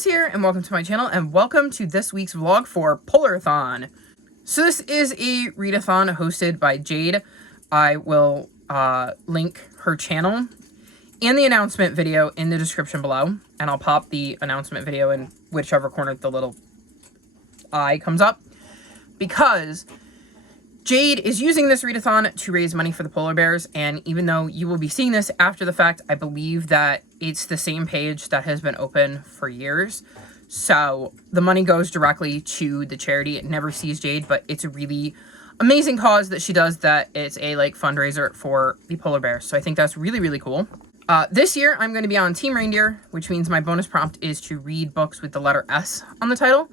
Jazz here, and welcome to my channel, and welcome to this week's vlog for Polarthon. So this is a readathon hosted by Jade. I will link her channel and the announcement video in the description below, and I'll pop the announcement video in whichever corner the little eye comes up, because Jade is using this readathon to raise money for the polar bears, and even though you will be seeing this after the fact, I believe that it's the same page that has been open for years. So the money goes directly to the charity. It never sees Jade, but it's a really amazing cause that she does, that it's a fundraiser for the polar bears. So I think that's really, really cool. This year I'm going to be on Team Reindeer, which means my bonus prompt is to read books with the letter S on the title.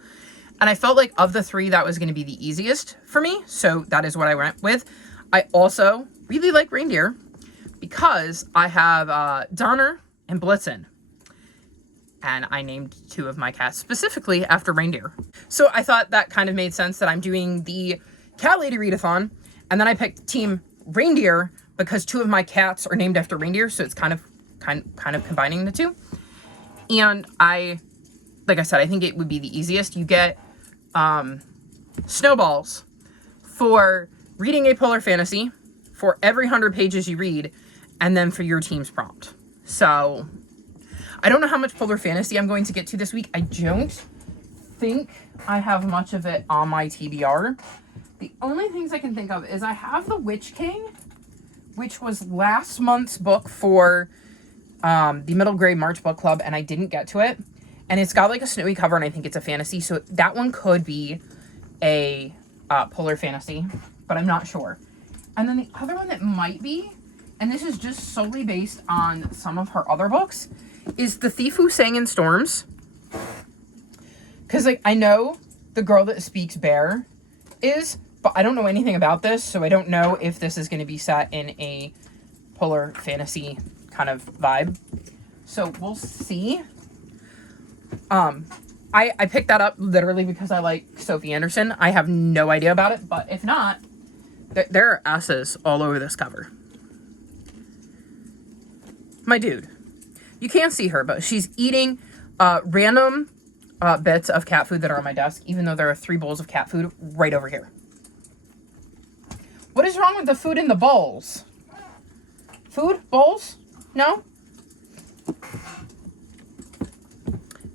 And I felt like of the three, that was going to be the easiest for me. So that is what I went with. I also really like Reindeer because I have Donner and Blitzen. And I named two of my cats specifically after reindeer. So I thought that kind of made sense that I'm doing the Cat Lady readathon. And then I picked Team Reindeer because two of my cats are named after reindeer. So it's kind of combining the two. And like I said, I think it would be the easiest. You get snowballs for reading a polar fantasy for every 100 pages you read, and then for your team's prompt. So I don't know how much polar fantasy I'm going to get to this week. I don't think I have much of it on my TBR. The only things I can think of is I have the Witch King, which was last month's book for the middle grade March book club, and I didn't get to it. And it's got like a snowy cover, and I think it's a fantasy. So that one could be a polar fantasy, but I'm not sure. And then the other one that might be, and this is just solely based on some of her other books, is The Thief Who Sang in Storms. Because I know the girl that speaks bear is, but I don't know anything about this. So I don't know if this is going to be set in a polar fantasy kind of vibe. So we'll see. I picked that up literally because I like Sophie Anderson. I have no idea about it, but if not, there are S's all over this cover. My dude. You can't see her, but she's eating random bits of cat food that are on my desk, even though there are 3 bowls of cat food right over here. What is wrong with the food in the bowls? Food? Bowls? No?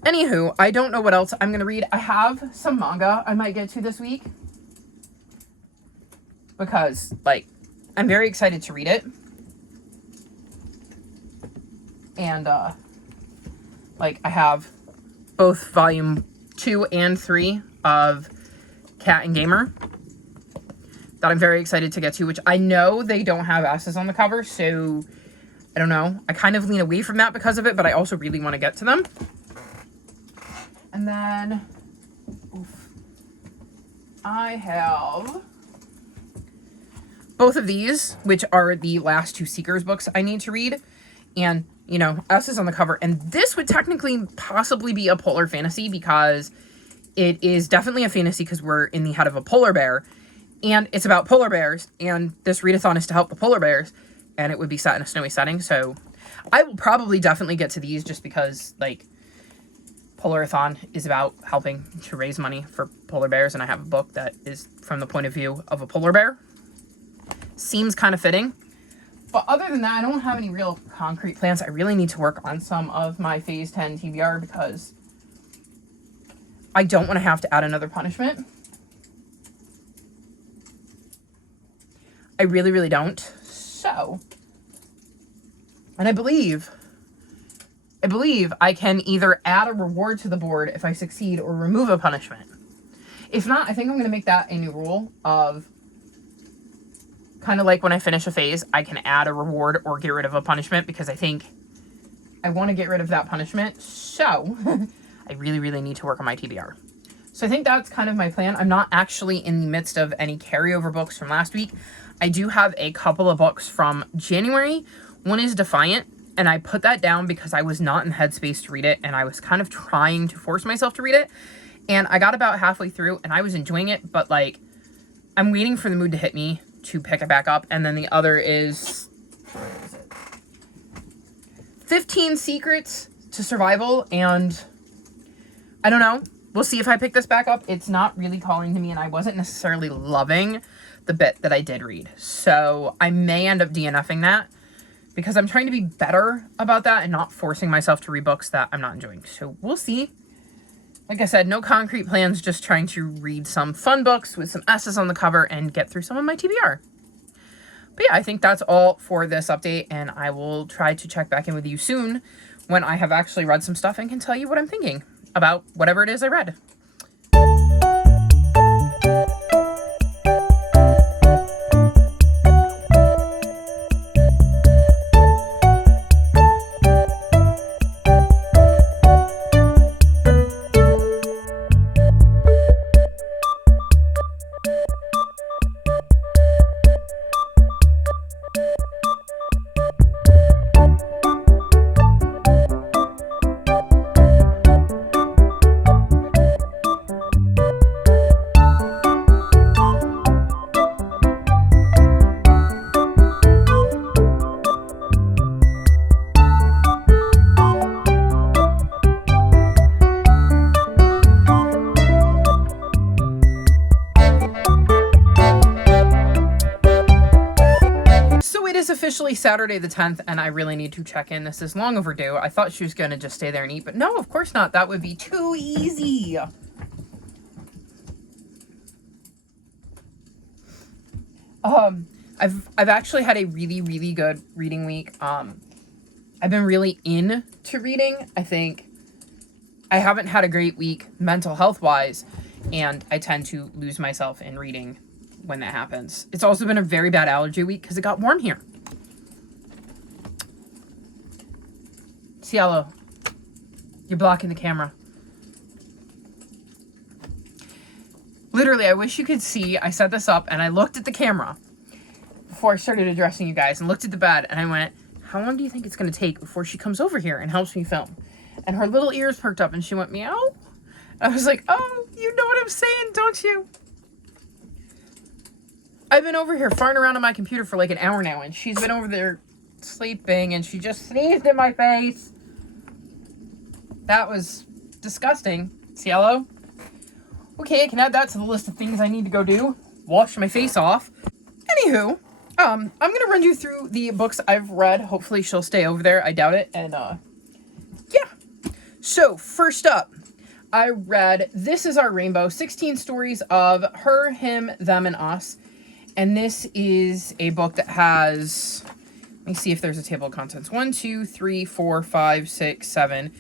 Anywho, I don't know what else I'm going to read. I have some manga I might get to this week, because, I'm very excited to read it. And, I have both volume 2 and 3 of Cat and Gamer that I'm very excited to get to, which I know they don't have S's on the cover, so I don't know. I kind of lean away from that because of it, but I also really want to get to them. And then, I have both of these, which are the last 2 Seekers books I need to read. And, S is on the cover. And this would technically possibly be a polar fantasy, because it is definitely a fantasy because we're in the head of a polar bear. And it's about polar bears. And this readathon is to help the polar bears. And it would be set in a snowy setting. So I will probably definitely get to these just because, Polarthon is about helping to raise money for polar bears, and I have a book that is from the point of view of a polar bear. Seems kind of fitting. But other than that, I don't have any real concrete plans. I really need to work on some of my Phase 10 TBR because I don't want to have to add another punishment. I really, really don't. So, and I believe I can either add a reward to the board if I succeed or remove a punishment. If not, I think I'm going to make that a new rule of kind of like when I finish a phase, I can add a reward or get rid of a punishment, because I think I want to get rid of that punishment. So I really, really need to work on my TBR. So I think that's kind of my plan. I'm not actually in the midst of any carryover books from last week. I do have a couple of books from January. One is Defiant. And I put that down because I was not in the headspace to read it, and I was kind of trying to force myself to read it. And I got about halfway through, and I was enjoying it, but, I'm waiting for the mood to hit me to pick it back up. And then the other is, where is it? 15 Secrets to Survival, and I don't know. We'll see if I pick this back up. It's not really calling to me, and I wasn't necessarily loving the bit that I did read. So I may end up DNFing that because I'm trying to be better about that and not forcing myself to read books that I'm not enjoying. So we'll see. Like I said, no concrete plans, just trying to read some fun books with some S's on the cover and get through some of my TBR. But yeah, I think that's all for this update, and I will try to check back in with you soon when I have actually read some stuff and can tell you what I'm thinking about whatever it is I read. Officially Saturday the 10th, and I really need to check in. This is long overdue. I thought she was going to just stay there and eat, but no, of course not. That would be too easy. I've actually had a really good reading week. I've been really into reading. I think I haven't had a great week mental health wise, and I tend to lose myself in reading when that happens. It's also been a very bad allergy week because it got warm here. Cielo, you're blocking the camera. Literally, I wish you could see. I set this up and I looked at the camera before I started addressing you guys and looked at the bed and I went, how long do you think it's going to take before she comes over here and helps me film? And her little ears perked up and she went, meow. I was like, oh, you know what I'm saying, don't you? I've been over here farting around on my computer for like an hour now, and she's been over there sleeping, and she just sneezed in my face. That was disgusting. Cielo? Okay, I can add that to the list of things I need to go do. Wash my face off. Anywho, I'm going to run you through the books I've read. Hopefully she'll stay over there. I doubt it. And, yeah. So, first up, I read This Is Our Rainbow, 16 stories of her, him, them, and us. And this is a book that has, let me see if there's a table of contents. 1, 2, 3, 4, 5, 6, 7,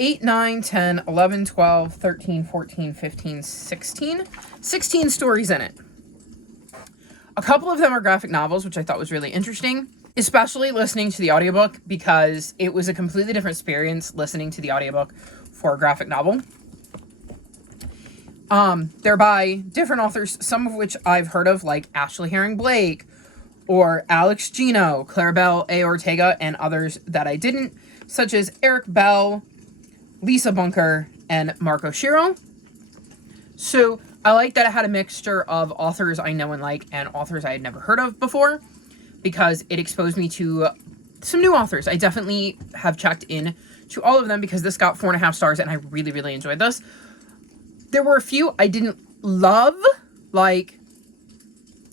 8, 9, 10, 11, 12, 13, 14, 15, 16. 16 stories in it. A couple of them are graphic novels, which I thought was really interesting, especially listening to the audiobook because it was a completely different experience listening to the audiobook for a graphic novel. They're by different authors, some of which I've heard of, like Ashley Herring Blake or Alex Gino, Claribel A. Ortega, and others that I didn't, such as Eric Bell, Lisa Bunker, and Marco Shiro. So I like that it had a mixture of authors I know and like and authors I had never heard of before because it exposed me to some new authors. I definitely have checked in to all of them because this got 4.5 stars and I really enjoyed this. There were a few I didn't love, like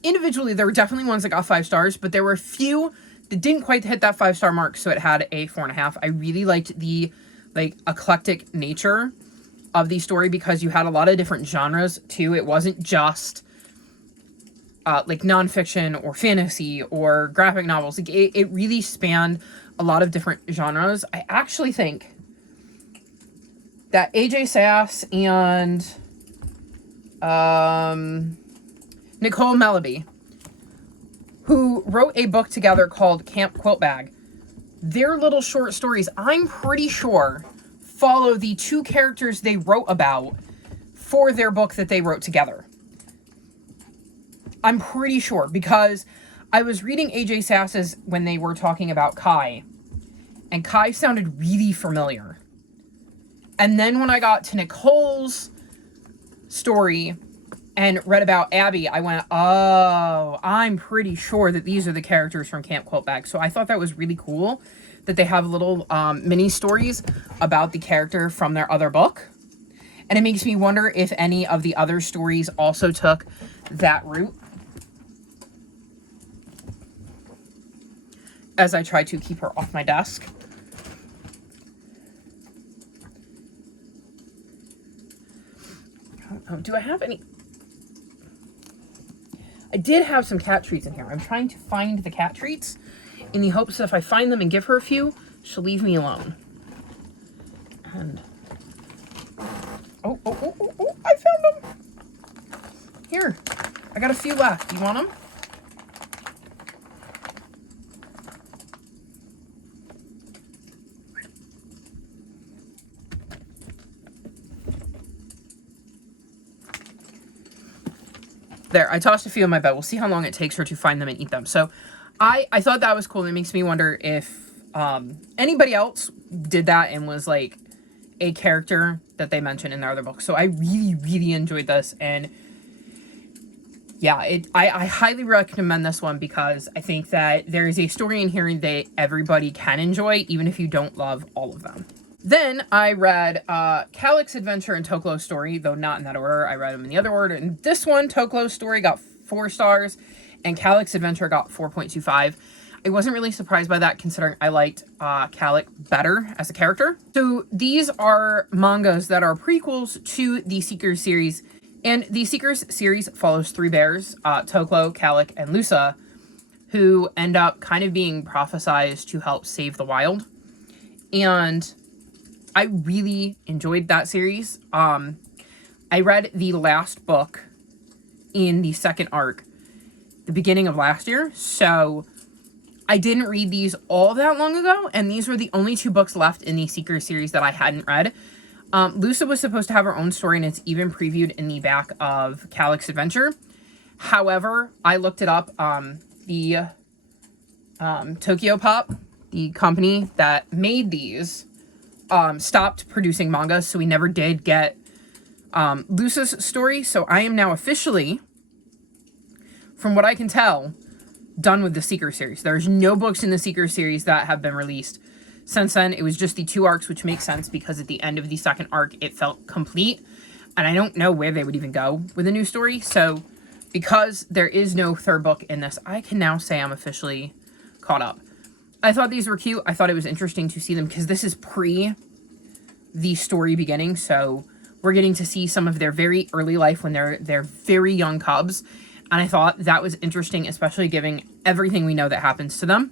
individually there were definitely ones that got 5 stars, but there were a few that didn't quite hit that 5-star mark, so it had a 4.5. I really liked the eclectic nature of the story because you had a lot of different genres too. It wasn't just nonfiction or fantasy or graphic novels. Like it really spanned a lot of different genres. I actually think that AJ Sass and Nicole Melleby, who wrote a book together called Camp Quilt Bag, their little short stories, I'm pretty sure, follow the 2 characters they wrote about for their book that they wrote together. I'm pretty sure, because I was reading AJ Sass's when they were talking about Kai, and Kai sounded really familiar. And then when I got to Nicole's story and read about Abby, I went, oh, I'm pretty sure that these are the characters from Camp Quilt Bag. So I thought that was really cool that they have little mini stories about the character from their other book. And it makes me wonder if any of the other stories also took that route. As I try to keep her off my desk. Do I have any? I did have some cat treats in here. I'm trying to find the cat treats in the hopes that if I find them and give her a few, she'll leave me alone. And oh, I found them. Here, I got a few left. You want them? There, I tossed a few in my bed. We'll see how long it takes her to find them and eat them. So I thought that was cool. It makes me wonder if anybody else did that and was like a character that they mentioned in their other books. So I really enjoyed this. And yeah, I highly recommend this one because I think that there is a story in here that everybody can enjoy, even if you don't love all of them. Then I read Calic's Adventure and Toklo's Story, though not in that order. I read them in the other order. And this one, Toklo's Story, got 4 stars, and Calic's Adventure got 4.25. I wasn't really surprised by that, considering I liked Calic better as a character. So these are mangas that are prequels to the Seekers series, and the Seekers series follows 3 bears, Toklo, Calic, and Lusa, who end up kind of being prophesized to help save the wild. And I really enjoyed that series. I read the last book in the second arc, the beginning of last year. So I didn't read these all that long ago. And these were the only 2 books left in the Seeker series that I hadn't read. Lusa was supposed to have her own story, and it's even previewed in the back of Calic's Adventure. However, I looked it up. The Tokyo Pop, the company that made these, stopped producing manga, so we never did get Lusa's story. So I am now officially, from what I can tell, done with the Seeker series. There's no books in the Seeker series that have been released since then. It was just the 2 arcs, which makes sense because at the end of the second arc it felt complete, and I don't know where they would even go with a new story. So because there is no 3rd book in this, I can now say I'm officially caught up. I thought these were cute. I thought it was interesting to see them because this is pre the story beginning. So we're getting to see some of their very early life when they're very young cubs. And I thought that was interesting, especially given everything we know that happens to them.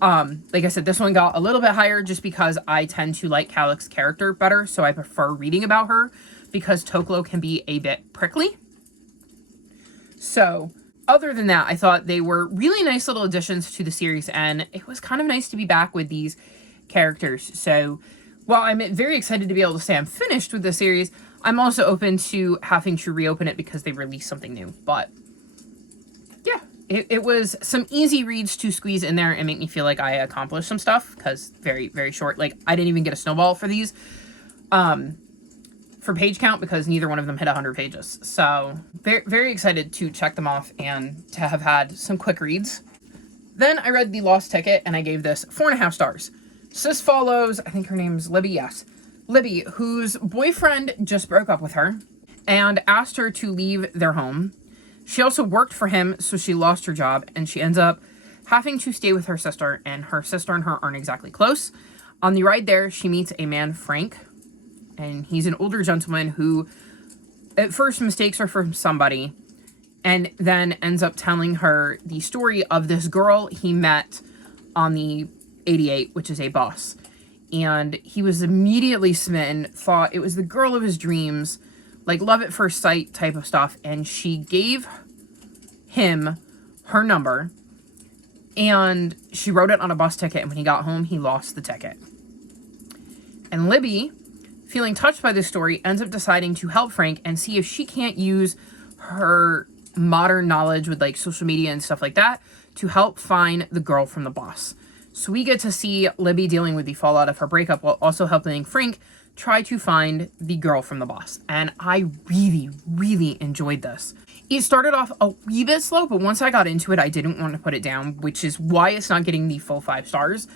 Like I said, this one got a little bit higher just because I tend to like Calic's character better. So I prefer reading about her because Toklo can be a bit prickly. So other than that, I thought they were really nice little additions to the series, and it was kind of nice to be back with these characters. So while I'm very excited to be able to say I'm finished with the series, I'm also open to having to reopen it because they released something new. But yeah, it was some easy reads to squeeze in there and make me feel like I accomplished some stuff, because very short. Like, I didn't even get a snowball for these. For page count, because neither one of them hit 100 pages. So very excited to check them off and to have had some quick reads. Then I read The Lost Ticket, and I gave this 4.5 stars. So this follows, I think her name's Libby, yes. Libby, whose boyfriend just broke up with her and asked her to leave their home. She also worked for him, so she lost her job, and she ends up having to stay with her sister, and her sister and her aren't exactly close. On the ride there, she meets a man, Frank, and he's an older gentleman who at first mistakes her for somebody, and then ends up telling her the story of this girl he met on the 88, which is a bus. And he was immediately smitten, thought it was the girl of his dreams, like love at first sight type of stuff. And she gave him her number, and she wrote it on a bus ticket. And when he got home, he lost the ticket. And Libby, feeling touched by this story, ends up deciding to help Frank and see if she can't use her modern knowledge with like social media and stuff like that to help find the girl from the bus. So we get to see Libby dealing with the fallout of her breakup while also helping Frank try to find the girl from the bus. And I really enjoyed this. It started off a wee bit slow, but once I got into it, I didn't want to put it down, which is why it's not getting the full 5 stars.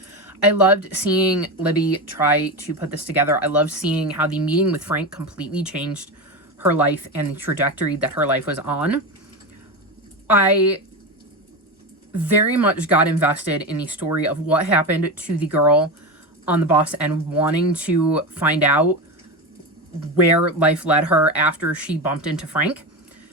I loved seeing Libby try to put this together. I loved seeing how the meeting with Frank completely changed her life and the trajectory that her life was on. I very much got invested in the story of what happened to the girl on the bus and wanting to find out where life led her after she bumped into Frank.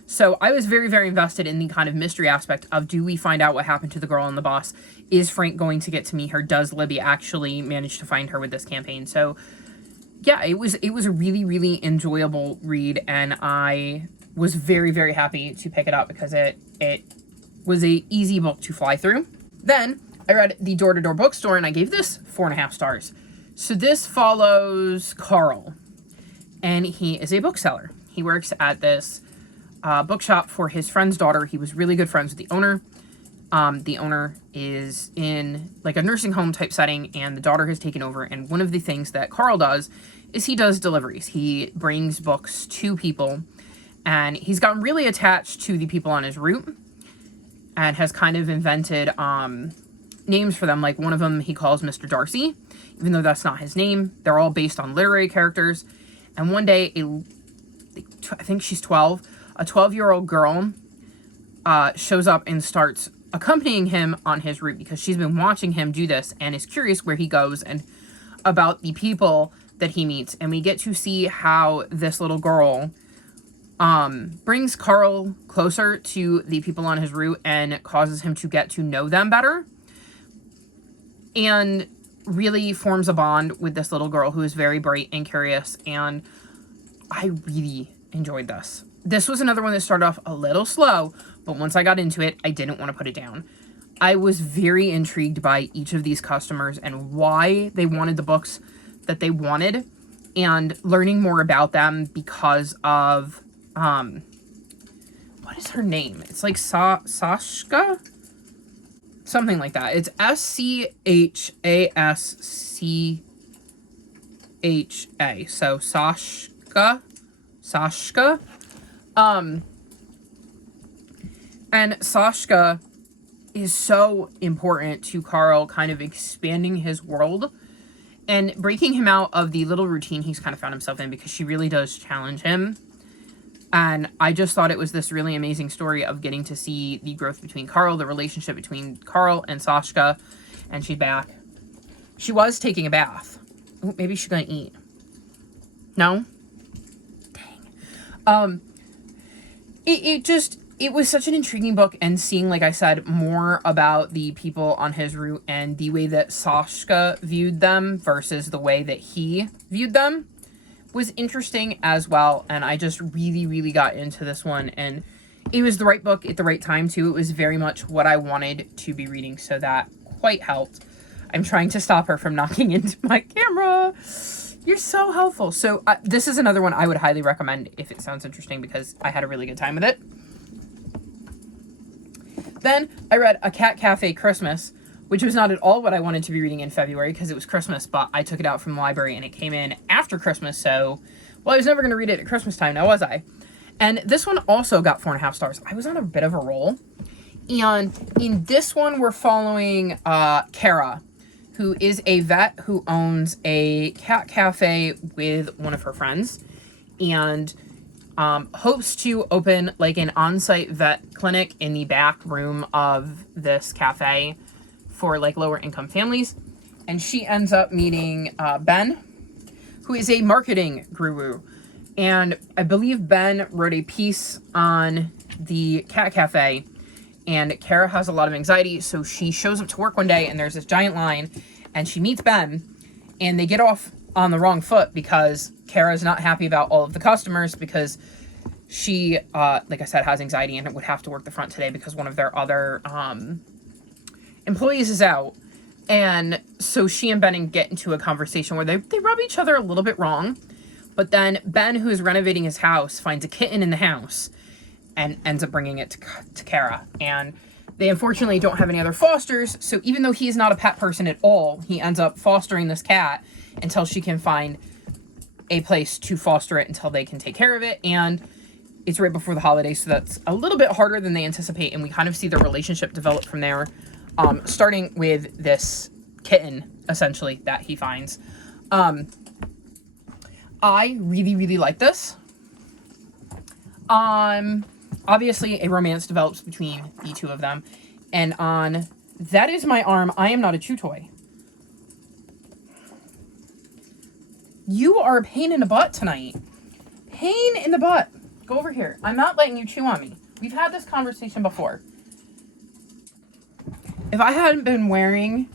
So I was very, very invested in the kind of mystery aspect of, do we find out what happened to the girl on the bus? Is Frank going to get to meet her? Does Libby actually manage to find her with this campaign? So yeah, it was a really, really enjoyable read, and I was very, very happy to pick it up because it was a easy book to fly through. Then I read The Door-to-Door Bookstore, and I gave this 4.5 stars. So this follows Carl, and he is a bookseller. He works at this bookshop for his friend's daughter. He was really good friends with the owner. The owner is in like a nursing home type setting, and the daughter has taken over. And one of the things that Carl does is he does deliveries. He brings books to people, and he's gotten really attached to the people on his route and has kind of invented names for them. Like one of them he calls Mr. Darcy, even though that's not his name. They're all based on literary characters. And one day, I think she's 12, a 12-year-old girl shows up and starts accompanying him on his route because she's been watching him do this and is curious where he goes and about the people that he meets. And we get to see how this little girl brings Carl closer to the people on his route and causes him to get to know them better, and really forms a bond with this little girl who is very bright and curious. And I really enjoyed this. This was another one that started off a little slow, but once I got into it, I didn't want to put it down. I was very intrigued by each of these customers and why they wanted the books that they wanted, and learning more about them because of, what is her name? It's like Sashka? Something like that. It's Schascha. So Sashka. And Sashka is so important to Carl, kind of expanding his world and breaking him out of the little routine he's kind of found himself in, because she really does challenge him. And I just thought it was this really amazing story of getting to see the growth between Carl, the relationship between Carl and Sashka. And she's back. She was taking a bath. Ooh, maybe she's gonna eat. No? Dang. It was such an intriguing book, and seeing, like I said, more about the people on his route and the way that Sashka viewed them versus the way that he viewed them was interesting as well. And I just really, really got into this one, and it was the right book at the right time too. It was very much what I wanted to be reading, so that quite helped. I'm trying to stop her from knocking into my camera. You're so helpful. So this is another one I would highly recommend if it sounds interesting, because I had a really good time with it. Then I read A Cat Cafe Christmas, which was not at all what I wanted to be reading in February because it was Christmas, but I took it out from the library and it came in after Christmas, so, well, I was never going to read it at Christmas time, now was I? And this one also got 4.5 stars. I was on a bit of a roll. And in this one, we're following Kara, who is a vet who owns a cat cafe with one of her friends, and hopes to open like an on-site vet clinic in the back room of this cafe for like lower income families. And she ends up meeting Ben, who is a marketing guru. And I believe Ben wrote a piece on the cat cafe, and Kara has a lot of anxiety. So she shows up to work one day and there's this giant line, and she meets Ben, and they get off on the wrong foot because Kara's not happy about all of the customers, because she, like I said, has anxiety and would have to work the front today because one of their other employees is out. And so she and Ben get into a conversation where they rub each other a little bit wrong. But then Ben, who is renovating his house, finds a kitten in the house and ends up bringing it to Kara. And they unfortunately don't have any other fosters, so even though he's not a pet person at all, he ends up fostering this cat until she can find a place to foster it until they can take care of it. And it's right before the holidays, so that's a little bit harder than they anticipate, and we kind of see their relationship develop from there, starting with this kitten essentially, that he finds. I really, really like this. Obviously, a romance develops between the two of them. And on That Is My Arm, I Am Not a Chew Toy. You are a pain in the butt tonight. Pain in the butt. Go over here. I'm not letting you chew on me. We've had this conversation before. If I hadn't been wearing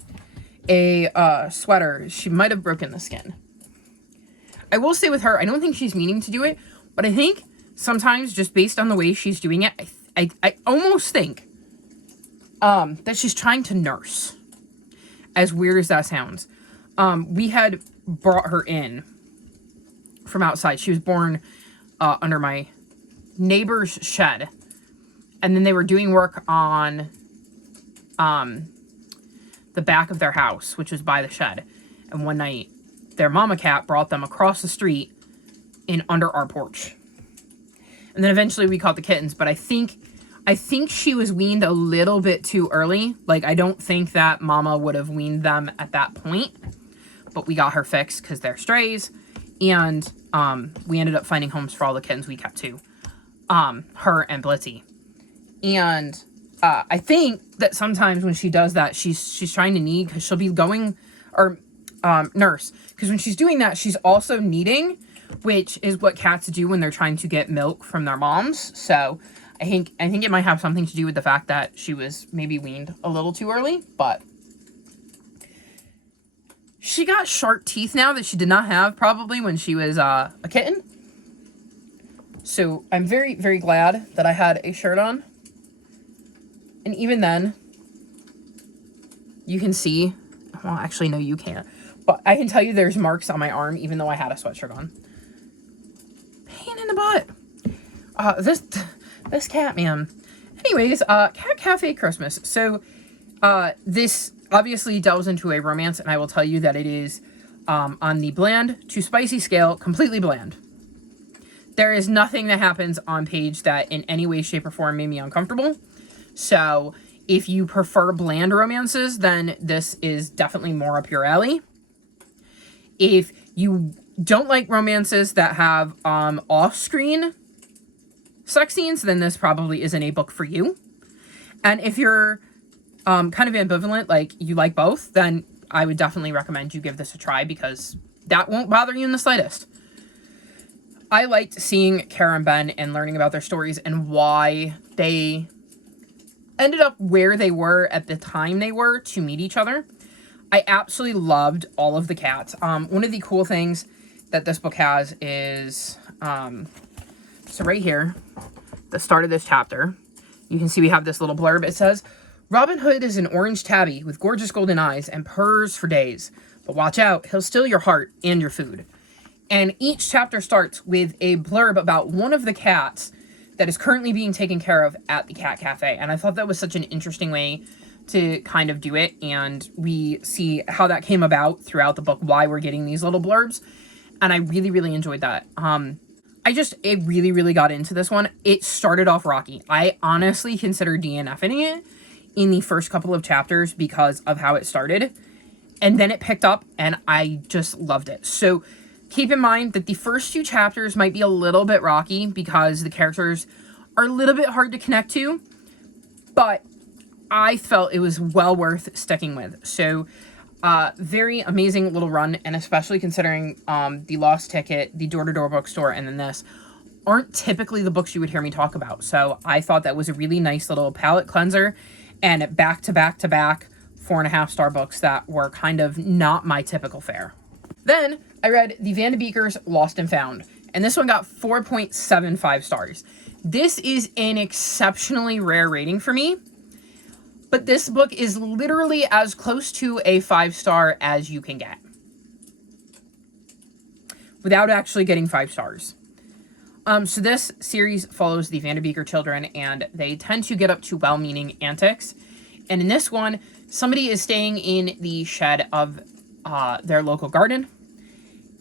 a sweater, she might have broken the skin. I will say with her, I don't think she's meaning to do it, but I think sometimes just based on the way she's doing it, I almost think that she's trying to nurse. As weird as that sounds. We had brought her in from outside. She was born under my neighbor's shed. And then they were doing work on the back of their house, which was by the shed. And one night, their mama cat brought them across the street in under our porch. And then eventually we caught the kittens, but I think she was weaned a little bit too early. Like, I don't think that mama would have weaned them at that point. But we got her fixed because they're strays. And we ended up finding homes for all the kittens we kept too. Her and Blitzy. And I think that sometimes when she does that, she's trying to knead because she'll be going, or nurse. Because when she's doing that, she's also kneading, which is what cats do when they're trying to get milk from their moms. So I think it might have something to do with the fact that she was maybe weaned a little too early, but she got sharp teeth now that she did not have probably when she was a kitten. So I'm very, very glad that I had a shirt on. And even then, you can see, well, actually, no, you can't. But I can tell you there's marks on my arm, even though I had a sweatshirt on. Pain in the butt. This cat, man. Anyways, Cat Cafe Christmas. So, this obviously delves into a romance, and I will tell you that it is, on the bland to spicy scale, completely bland. There is nothing that happens on page that in any way, shape, or form made me uncomfortable. So, if you prefer bland romances, then this is definitely more up your alley. If you don't like romances that have off-screen sex scenes, then this probably isn't a book for you. And if you're kind of ambivalent, like you like both, then I would definitely recommend you give this a try because that won't bother you in the slightest. I liked seeing Kara and Ben and learning about their stories and why they ended up where they were at the time they were to meet each other. I absolutely loved all of the cats. One of the cool things that this book has is, so right here, the start of this chapter, you can see we have this little blurb. It says, Robin Hood is an orange tabby with gorgeous golden eyes and purrs for days. But watch out, he'll steal your heart and your food. And each chapter starts with a blurb about one of the cats that is currently being taken care of at the Cat Cafe. And I thought that was such an interesting way to kind of do it. And we see how that came about throughout the book, why we're getting these little blurbs. And I really, really enjoyed that. It really, really got into this one. It started off rocky. I honestly consider DNFing it in the first couple of chapters because of how it started. And then it picked up and I just loved it. So keep in mind that the first few chapters might be a little bit rocky because the characters are a little bit hard to connect to, but I felt it was well worth sticking with. So, very amazing little run, and especially considering The Lost Ticket, the door-to-door bookstore, and then this aren't typically the books you would hear me talk about. So I thought that was a really nice little palate cleanser, and back-to-back 4.5-star books that were kind of not my typical fare. Then I read the Van de Beeker's Lost and Found, and this one got 4.75 stars. This is an exceptionally rare rating for me, but this book is literally as close to a 5-star as you can get without actually getting 5 stars. So this series follows the Van de Beeker children, and they tend to get up to well-meaning antics. And in this one, somebody is staying in the shed of their local garden,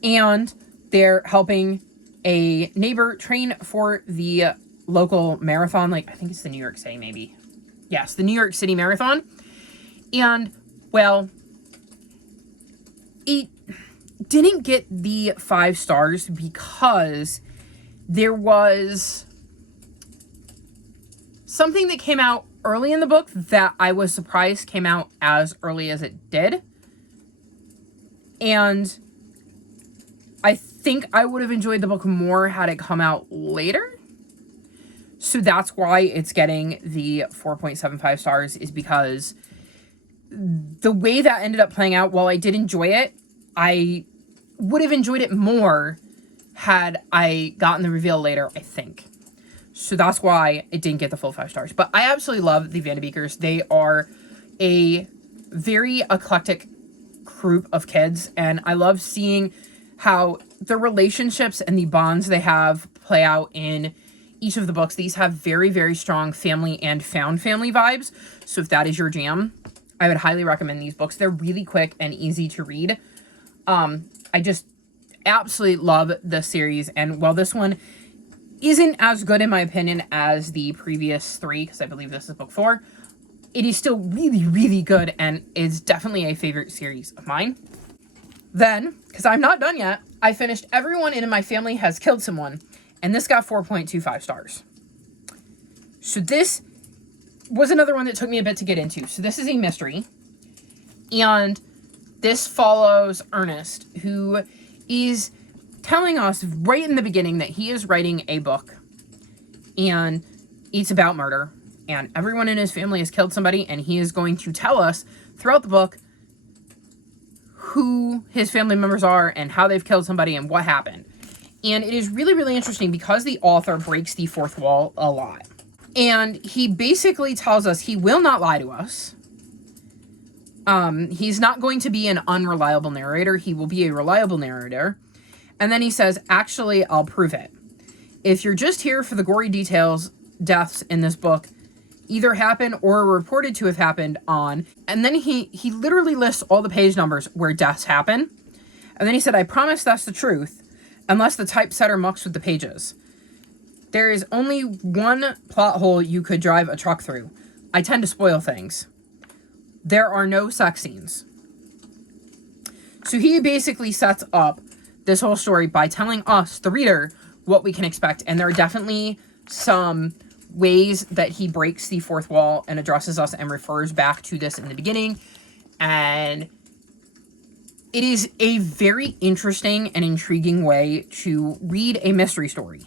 and they're helping a neighbor train for the local marathon. Like, I think it's the New York City, maybe. Yes, the New York City Marathon. And, well, it didn't get the 5 stars because there was something that came out early in the book that I was surprised came out as early as it did. And I think I would have enjoyed the book more had it come out later. So that's why it's getting the 4.75 stars, is because the way that ended up playing out, while I did enjoy it, I would have enjoyed it more had I gotten the reveal later, I think. So that's why it didn't get the full 5 stars. But I absolutely love the Vanderbeekers. They are a very eclectic group of kids, and I love seeing how the relationships and the bonds they have play out in each of the books. These have very, very strong family and found family vibes. So if that is your jam, I would highly recommend these books. They're really quick and easy to read. I just absolutely love the series. And while this one isn't as good, in my opinion, as the previous 3, because I believe this is book 4, it is still really, really good and is definitely a favorite series of mine. Then, because I'm not done yet, I finished Everyone in My Family Has Killed Someone, and this got 4.25 stars. So this was another one that took me a bit to get into. So this is a mystery, and this follows Ernest, who is telling us right in the beginning that he is writing a book, and it's about murder, and everyone in his family has killed somebody, and he is going to tell us throughout the book who his family members are and how they've killed somebody and what happened. And it is really, really interesting because the author breaks the fourth wall a lot. And he basically tells us he will not lie to us. He's not going to be an unreliable narrator. He will be a reliable narrator. And then he says, actually, I'll prove it. If you're just here for the gory details, deaths in this book either happen or are reported to have happened on. And then he literally lists all the page numbers where deaths happen. And then he said, I promise that's the truth, unless the typesetter mucks with the pages. There is only one plot hole you could drive a truck through. I tend to spoil things. There are no sex scenes. So he basically sets up this whole story by telling us, the reader, what we can expect. And there are definitely some ways that he breaks the fourth wall and addresses us and refers back to this in the beginning. And it is a very interesting and intriguing way to read a mystery story.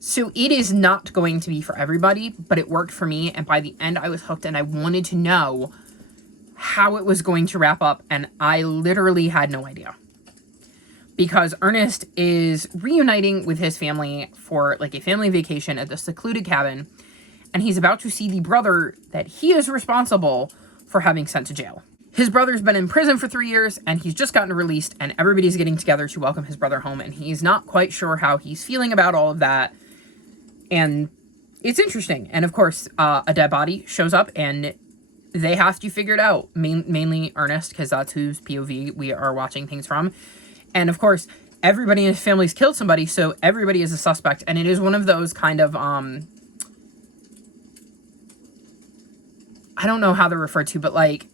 So it is not going to be for everybody, but it worked for me. And by the end, I was hooked and I wanted to know how it was going to wrap up. And I literally had no idea. Because Ernest is reuniting with his family for like a family vacation at the secluded cabin. And he's about to see the brother that he is responsible for having sent to jail. His brother's been in prison for 3 years and he's just gotten released, and everybody's getting together to welcome his brother home. And he's not quite sure how he's feeling about all of that. And it's interesting. And of course, a dead body shows up and they have to figure it out. Mainly Ernest, because that's whose POV we are watching things from. And of course, everybody in his family's killed somebody, so everybody is a suspect. And it is one of those kind of, I don't know how they're referred to, but like,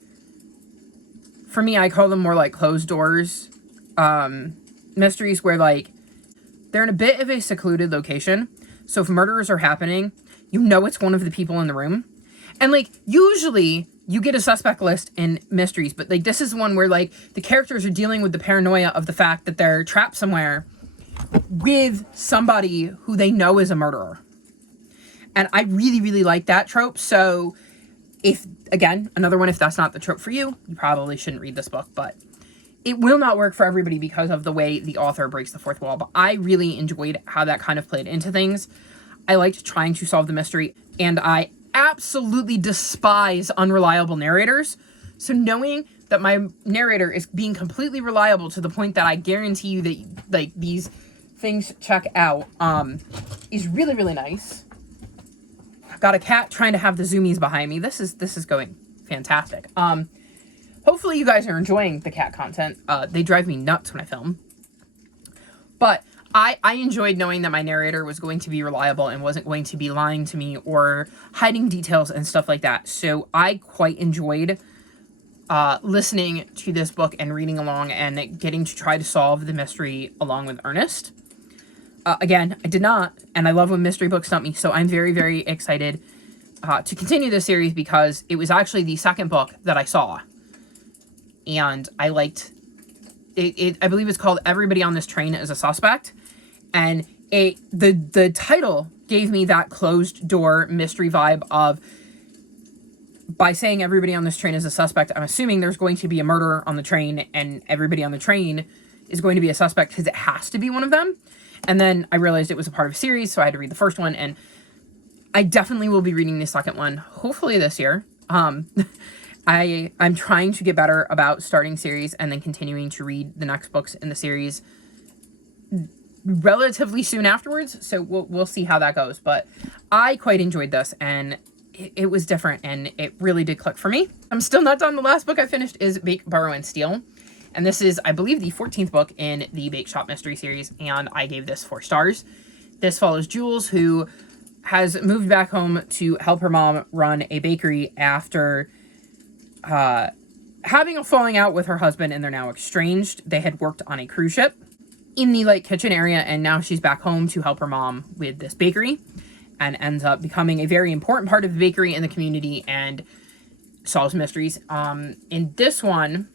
for me, I call them more like closed doors mysteries, where like, they're in a bit of a secluded location. So if murders are happening, you know it's one of the people in the room. And like, usually you get a suspect list in mysteries, but like, this is one where like the characters are dealing with the paranoia of the fact that they're trapped somewhere with somebody who they know is a murderer. And I really, really like that trope. So if, again, another one, if that's not the trope for you, you probably shouldn't read this book, but it will not work for everybody because of the way the author breaks the fourth wall. But I really enjoyed how that kind of played into things. I liked trying to solve the mystery, and I absolutely despise unreliable narrators. So knowing that my narrator is being completely reliable to the point that I guarantee you that like these things check out is really, really nice. I've got a cat trying to have the zoomies behind me. This is going fantastic. Hopefully you guys are enjoying the cat content. They drive me nuts when I film. But I enjoyed knowing that my narrator was going to be reliable and wasn't going to be lying to me or hiding details and stuff like that. So I quite enjoyed listening to this book and reading along and getting to try to solve the mystery along with Ernest. Again, I did not, and I love when mystery books stump me, so I'm very, very excited to continue this series because it was actually the second book that I saw. And I liked it. I believe it's called Everybody on This Train is a Suspect. And the title gave me that closed door mystery vibe of, by saying everybody on this train is a suspect, I'm assuming there's going to be a murder on the train, and everybody on the train is going to be a suspect because it has to be one of them. And then I realized it was a part of a series, so I had to read the first one, and I definitely will be reading the second one, hopefully this year. I'm trying to get better about starting series and then continuing to read the next books in the series relatively soon afterwards, so we'll see how that goes. But I quite enjoyed this, and it was different, and it really did click for me. I'm still not done. The last book I finished is Bake, Borrow, and Steal. And this is, I believe, the 14th book in the Bake Shop Mystery series, and I gave this 4 stars. This follows Jules, who has moved back home to help her mom run a bakery after having a falling out with her husband, and they're now estranged. They had worked on a cruise ship in the kitchen area, and now she's back home to help her mom with this bakery, and ends up becoming a very important part of the bakery in the community and solves mysteries. In this one,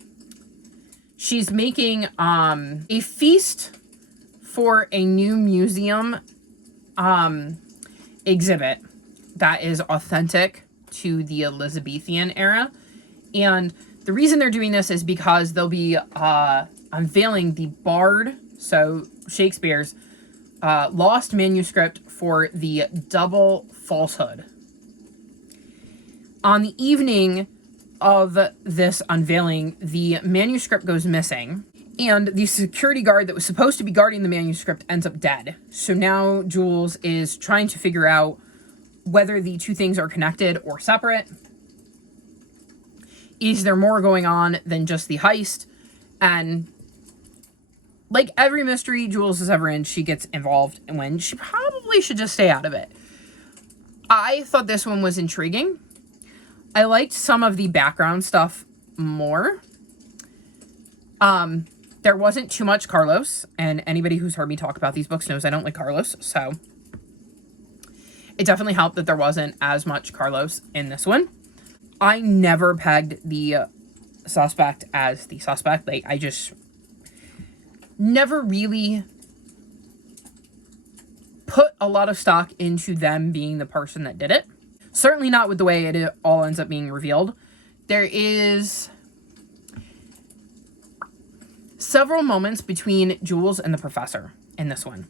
she's making a feast for a new museum exhibit that is authentic to the Elizabethan era. And the reason they're doing this is because they'll be unveiling the Bard, so Shakespeare's lost manuscript for the Double Falsehood. On the evening of this unveiling, the manuscript goes missing, and the security guard that was supposed to be guarding the manuscript ends up dead. So now Jules is trying to figure out whether the two things are connected or separate. Is there more going on than just the heist? And like every mystery Jules is ever in, she gets involved when she probably should just stay out of it. I thought this one was intriguing. I liked some of the background stuff more. There wasn't too much Carlos, and anybody who's heard me talk about these books knows I don't like Carlos, so it definitely helped that there wasn't as much Carlos in this one. I never pegged the suspect as the suspect. Like, I just never really put a lot of stock into them being the person that did it. Certainly not with the way it all ends up being revealed. There is several moments between Jules and the professor in this one.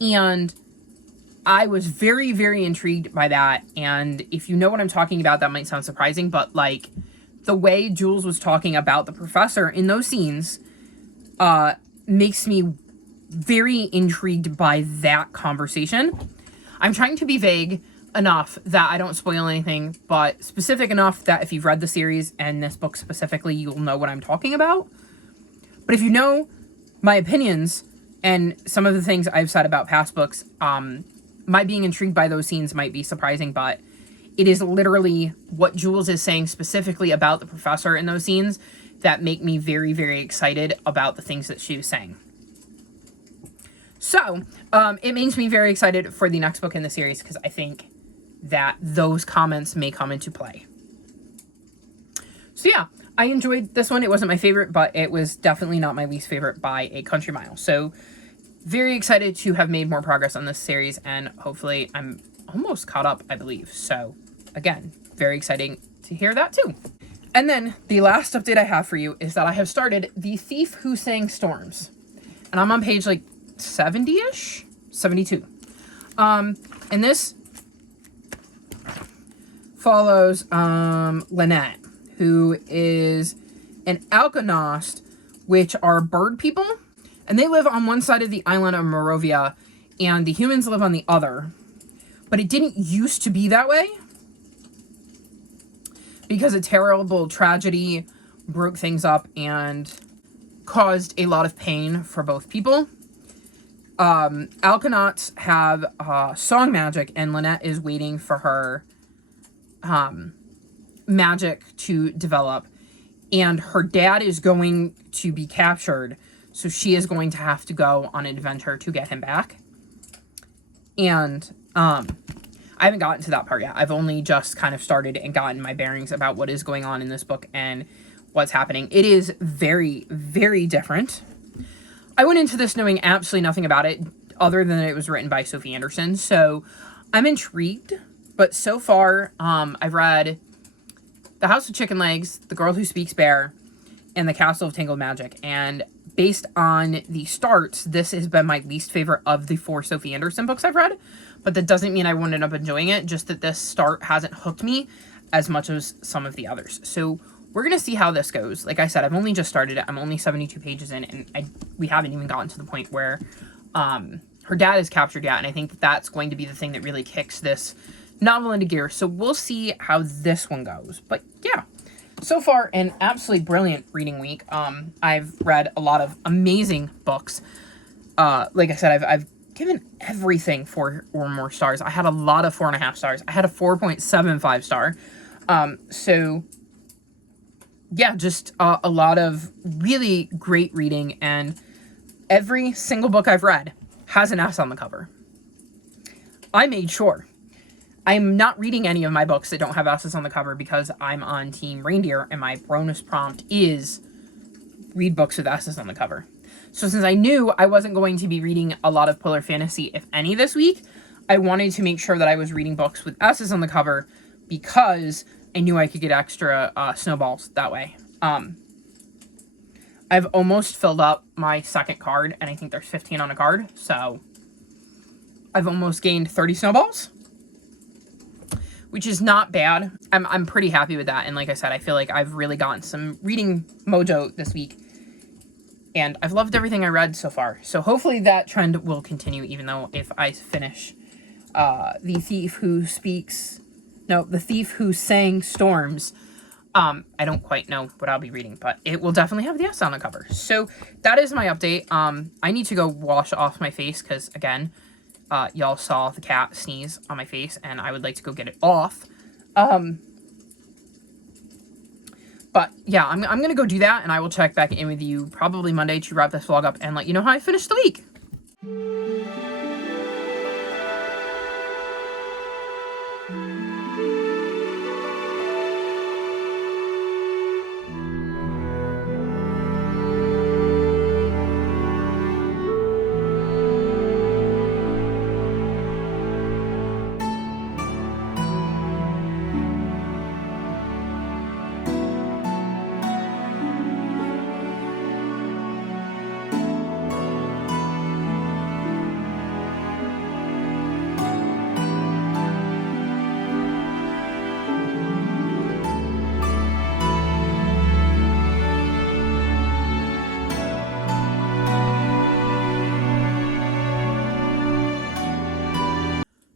And I was very, very intrigued by that. And if you know what I'm talking about, that might sound surprising, but like the way Jules was talking about the professor in those scenes makes me very intrigued by that conversation. I'm trying to be vague enough that I don't spoil anything, but specific enough that if you've read the series and this book specifically, you'll know what I'm talking about. But if you know my opinions and some of the things I've said about past books, my being intrigued by those scenes might be surprising, but it is literally what Jules is saying specifically about the professor in those scenes that make me very, very excited about the things that she was saying. So, it makes me very excited for the next book in the series because I think that those comments may come into play. So yeah, I enjoyed this one. It wasn't my favorite, but it was definitely not my least favorite by a country mile. So very excited to have made more progress on this series, and hopefully I'm almost caught up, I believe. So again, very exciting to hear that too. And then the last update I have for you is that I have started The Thief Who Sang Storms. And I'm on page like 70-ish? 72. And this follows Lynette, who is an Alkonost, which are bird people. And they live on one side of the island of Morovia, and the humans live on the other. But it didn't used to be that way, because a terrible tragedy broke things up and caused a lot of pain for both people. Alkonauts have song magic, and Lynette is waiting for her magic to develop. and her dad is going to be captured, so she is going to have to go on an adventure to get him back. And I haven't gotten to that part yet. I've only just kind of started and gotten my bearings about what is going on in this book and what's happening. It is very, very different. I went into this knowing absolutely nothing about it other than it was written by Sophie Anderson, so I'm intrigued. But so far, I've read The House of Chicken Legs, The Girl Who Speaks Bear, and The Castle of Tangled Magic. And based on the starts, this has been my least favorite of the 4 Sophie Anderson books I've read. But that doesn't mean I wouldn't end up enjoying it, just that this start hasn't hooked me as much as some of the others. So we're going to see how this goes. Like I said, I've only just started it. I'm only 72 pages in, and we haven't even gotten to the point where her dad is captured yet. And I think that's going to be the thing that really kicks this novel into gear. So we'll see how this one goes. But yeah, so far an absolutely brilliant reading week. I've read a lot of amazing books. Like I said, I've given everything 4 or more stars. I had a lot of 4.5 stars. I had a 4.75 star. So yeah, just a lot of really great reading, and every single book I've read has an S on the cover. I made sure. I'm not reading any of my books that don't have S's on the cover because I'm on Team Reindeer, and my bonus prompt is read books with S's on the cover. So since I knew I wasn't going to be reading a lot of polar fantasy, if any, this week, I wanted to make sure that I was reading books with S's on the cover because I knew I could get extra snowballs that way. I've almost filled up my second card, and I think there's 15 on a card, so I've almost gained 30 snowballs, which is not bad. I'm pretty happy with that, and like I said, I feel like I've really gotten some reading mojo this week, and I've loved everything I read so far. So hopefully that trend will continue, even though if I finish The Thief Who Sang Storms, I don't quite know what I'll be reading, but it will definitely have the S on the cover. So that is my update. I need to go wash off my face because, again, y'all saw the cat sneeze on my face, and I would like to go get it off. But yeah, I'm going to go do that, and I will check back in with you probably Monday to wrap this vlog up and let you know how I finished the week.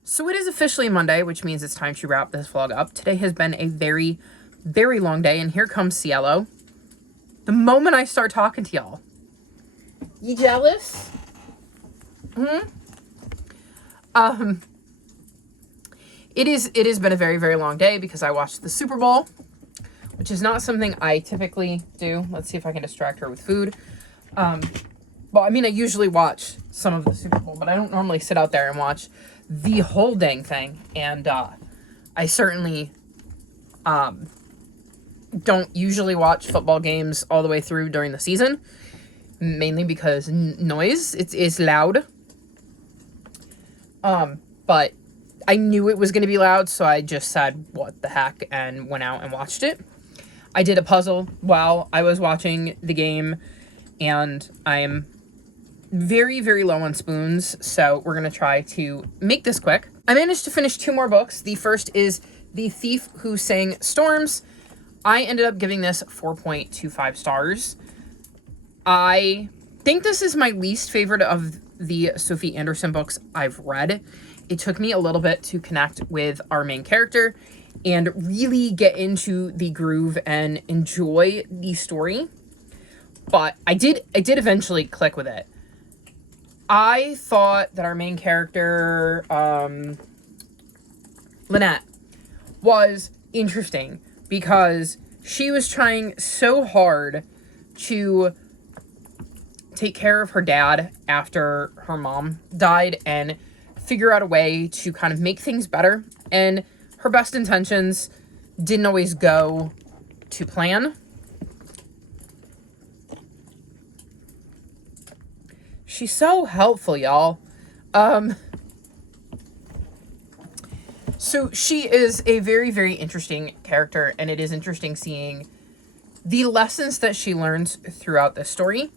So it is officially Monday, which means it's time to wrap this vlog up. Today has been a very, very long day, and here comes Cielo. The moment I start talking to y'all. You jealous? It has been a very, very long day because I watched the Super Bowl, which is not something I typically do. Let's see if I can distract her with food. Well, I mean, I usually watch some of the Super Bowl, but I don't normally sit out there and watch the whole dang thing. And I certainly don't usually watch football games all the way through during the season, mainly because noise. It's loud. But I knew it was going to be loud, so I just said, what the heck, and went out and watched it. I did a puzzle while I was watching the game, and I'm very, very low on spoons, so we're going to try to make this quick. I managed to finish 2 more books. The first is The Thief Who Sang Storms. I ended up giving this 4.25 stars. I think this is my least favorite of the Sophie Anderson books I've read. It took me a little bit to connect with our main character and really get into the groove and enjoy the story. But I did eventually click with it. I thought that our main character, Lynette, was interesting because She was trying so hard to take care of her dad after her mom died and figure out a way to kind of make things better. And her best intentions didn't always go to plan. She's so helpful, y'all. So she is a very, very interesting character, and it is interesting seeing the lessons that she learns throughout this story.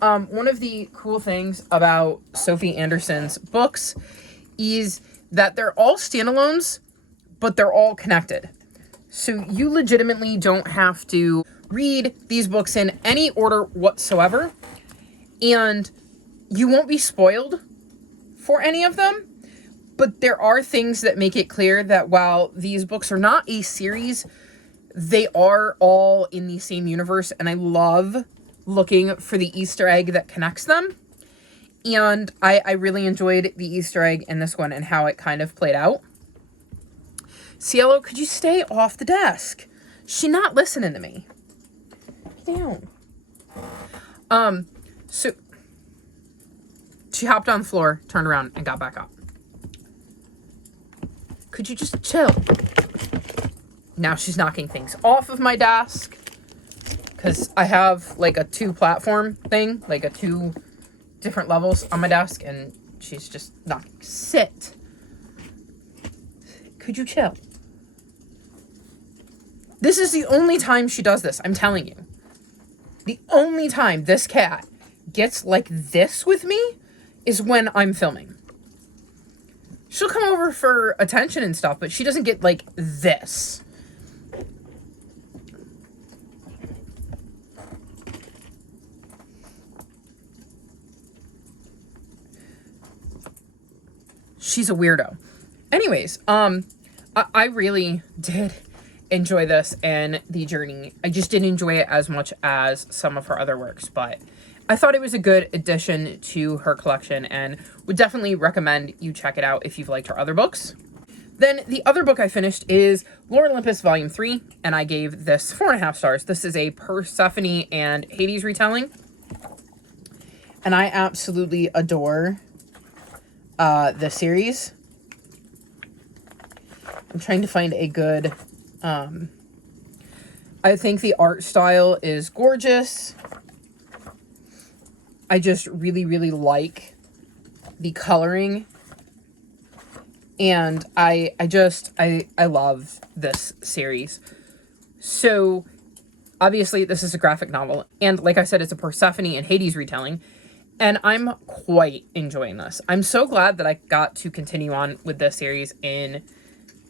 One of the cool things about Sophie Anderson's books is that they're all standalones, but they're all connected. So you legitimately don't have to read these books in any order whatsoever, and you won't be spoiled for any of them. But there are things that make it clear that while these books are not a series, they are all in the same universe, and I love looking for the Easter egg that connects them. And I really enjoyed the Easter egg in this one and how it kind of played out. Cielo, could you stay off the desk? She's not listening to me. Get down. So she hopped on the floor, turned around, and got back up. Could you just chill? Now she's knocking things off of my desk. Because I have like a 2 platform thing. Like a 2 different levels on my desk. And she's just knocking. Sit. Could you chill? This is the only time she does this. I'm telling you. The only time this cat gets like this with me is when I'm filming. She'll come over for attention and stuff, but she doesn't get like this. She's a weirdo. Anyways, I really did enjoy this and the journey. I just didn't enjoy it as much as some of her other works, but I thought it was a good addition to her collection and would definitely recommend you check it out if you've liked her other books. Then the other book I finished is Lord Olympus Volume 3, and I gave this 4.5 stars. This is a Persephone and Hades retelling, and I absolutely adore the series. I'm trying to find a good... I think the art style is gorgeous. I just really, really like the coloring. And I love this series. So, obviously, this is a graphic novel. And like I said, it's a Persephone and Hades retelling. And I'm quite enjoying this. I'm so glad that I got to continue on with this series in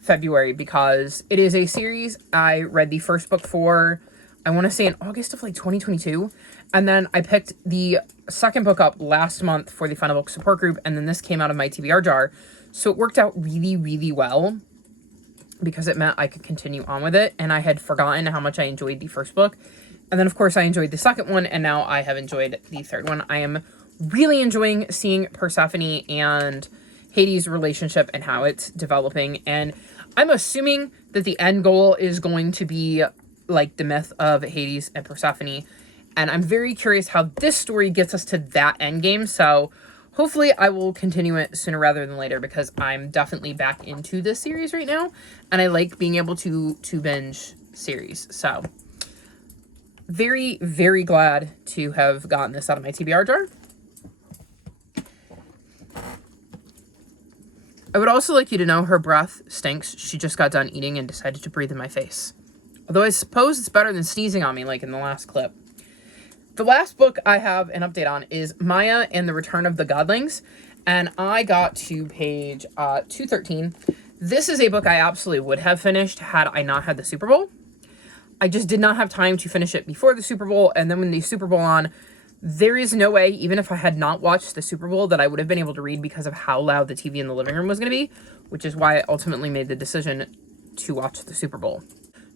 February, because it is a series I read the first book for, I want to say in August of like 2022. And then I picked the second book up last month for the Final Book support group. And then this came out of my TBR jar. So it worked out really, really well because it meant I could continue on with it. And I had forgotten how much I enjoyed the first book. And then, of course, I enjoyed the second one. And now I have enjoyed the third one. I am really enjoying seeing Persephone and Hades' relationship and how it's developing. And I'm assuming that the end goal is going to be like the myth of Hades and Persephone. And I'm very curious how this story gets us to that end game. So hopefully I will continue it sooner rather than later, because I'm definitely back into this series right now. And I like being able to binge series. So very, very glad to have gotten this out of my TBR jar. I would also like you to know her breath stinks. She just got done eating and decided to breathe in my face. Although I suppose it's better than sneezing on me like in the last clip. The last book I have an update on is Maya and the Return of the Godlings. And I got to page 213. This is a book I absolutely would have finished had I not had the Super Bowl. I just did not have time to finish it before the Super Bowl. And then when the Super Bowl on, there is no way, even if I had not watched the Super Bowl, that I would have been able to read because of how loud the TV in the living room was going to be, which is why I ultimately made the decision to watch the Super Bowl.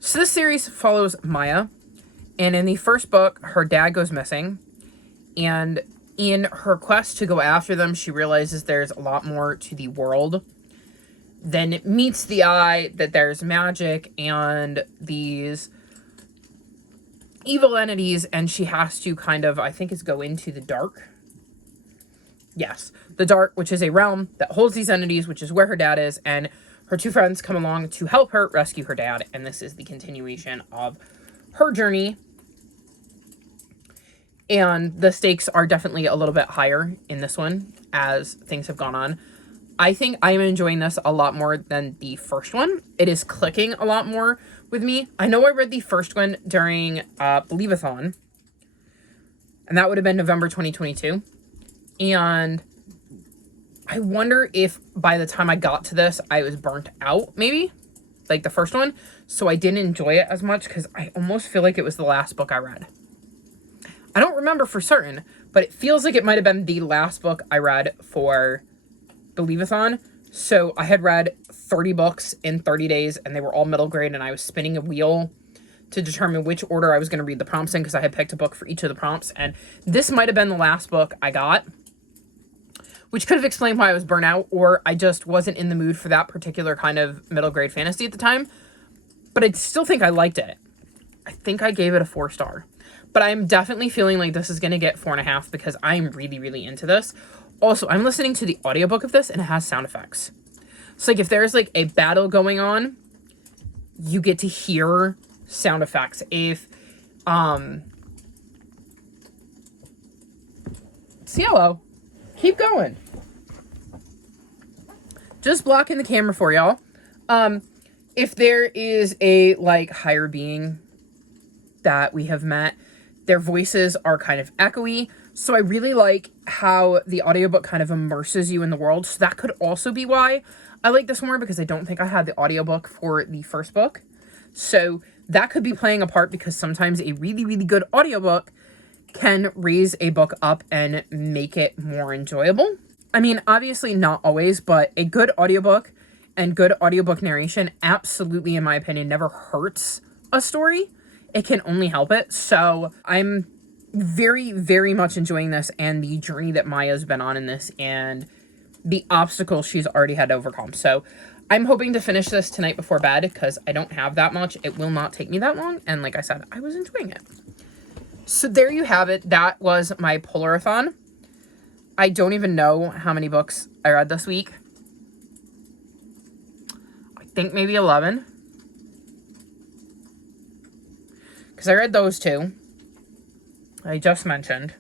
So this series follows Maya, and in the first book, her dad goes missing, and in her quest to go after them, she realizes there's a lot more to the world than meets the eye, that there's magic and these evil entities, and she has to kind of, I think it's go into the dark. Yes, the dark, which is a realm that holds these entities, which is where her dad is, and her two friends come along to help her rescue her dad, and this is the continuation of her journey. And the stakes are definitely a little bit higher in this one as things have gone on. I think I'm enjoying this a lot more than the first one. It is clicking a lot more with me. I know I read the first one during Polarthon, and that would have been November 2022. And I wonder if by the time I got to this, I was burnt out, maybe, like the first one. So I didn't enjoy it as much because I almost feel like it was the last book I read. I don't remember for certain, but it feels like it might have been the last book I read for Polarthon. So I had read 30 books in 30 days, and they were all middle grade, and I was spinning a wheel to determine which order I was going to read the prompts in because I had picked a book for each of the prompts, and this might have been the last book I got, which could have explained why I was burnt out, or I just wasn't in the mood for that particular kind of middle grade fantasy at the time. But I still think I liked it. I think I gave it a 4-star. But I'm definitely feeling like this is going to get 4.5 because I'm really, really into this. Also, I'm listening to the audiobook of this, and it has sound effects. So, like, if there's, like, a battle going on, you get to hear sound effects. If, Cielo, keep going. Just blocking the camera for y'all. If there is a, like, higher being that we have met, their voices are kind of echoey. So I really like how the audiobook kind of immerses you in the world. So that could also be why I like this more, because I don't think I had the audiobook for the first book. So that could be playing a part, because sometimes a really, really good audiobook can raise a book up and make it more enjoyable. I mean, obviously not always, but a good audiobook and good audiobook narration absolutely, in my opinion, never hurts a story. It can only help it. So I'm very, very much enjoying this, and the journey that Maya's been on in this, and the obstacles she's already had to overcome. So I'm hoping to finish this tonight before bed, because I don't have that much. It will not take me that long. And like I said, I was enjoying it. So there you have it. That was my Polarthon. I don't even know how many books I read this week. I think maybe 11. Because I read those two I just mentioned.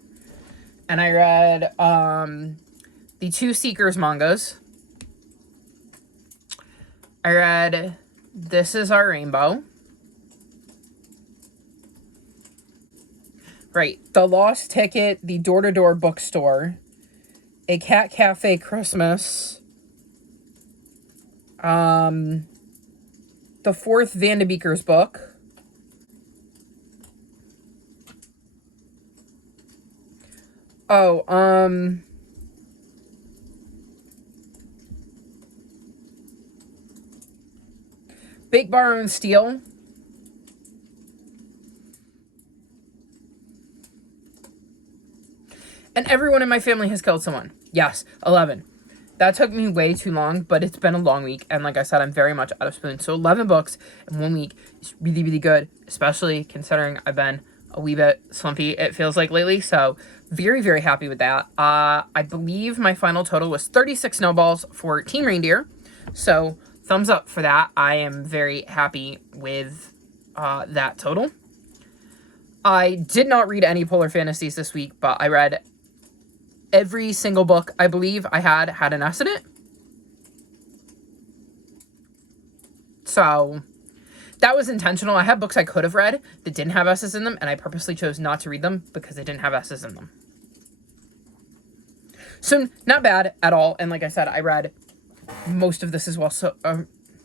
And I read the 2 Seekers mangas. I read This Is Our Rainbow. Right. The Lost Ticket, the Door-to-Door Bookstore, A Cat Cafe Christmas, the 4th Van de Beeker's book, Bake, Borrow, and Steal, and Everyone in My Family Has Killed Someone. Yes, 11. That took me way too long, but it's been a long week, and like I said, I'm very much out of spoon. So 11 books in 1 week is really, really good, especially considering I've been a wee bit slumpy, it feels like, lately. So very, very happy with that. I believe my final total was 36 snowballs for Team Reindeer. So thumbs up for that. I am very happy with that total. I did not read any Polar Fantasies this week, but I read every single book I believe I had an S in it. So that was intentional. I had books I could have read that didn't have S's in them, and I purposely chose not to read them because they didn't have S's in them. So not bad at all. And like I said, I read most of this as well. So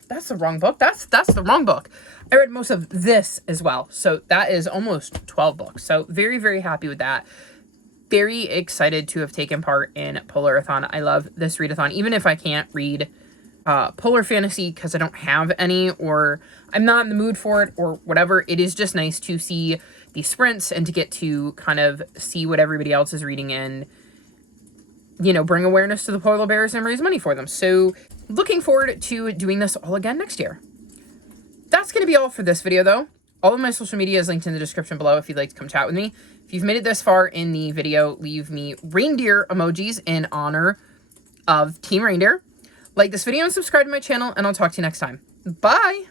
that's the wrong book. That's the wrong book. I read most of this as well. So that is almost 12 books. So very, very happy with that. Very excited to have taken part in Polarthon. I love this readathon, even if I can't read Polar Fantasy because I don't have any, or I'm not in the mood for it, or whatever. It is just nice to see these sprints and to get to kind of see what everybody else is reading and, you know, bring awareness to the polar bears and raise money for them. So looking forward to doing this all again next year. That's going to be all for this video, though. All of my social media is linked in the description below if you'd like to come chat with me. If you've made it this far in the video, leave me reindeer emojis in honor of Team Reindeer. Like this video and subscribe to my channel, and I'll talk to you next time. Bye!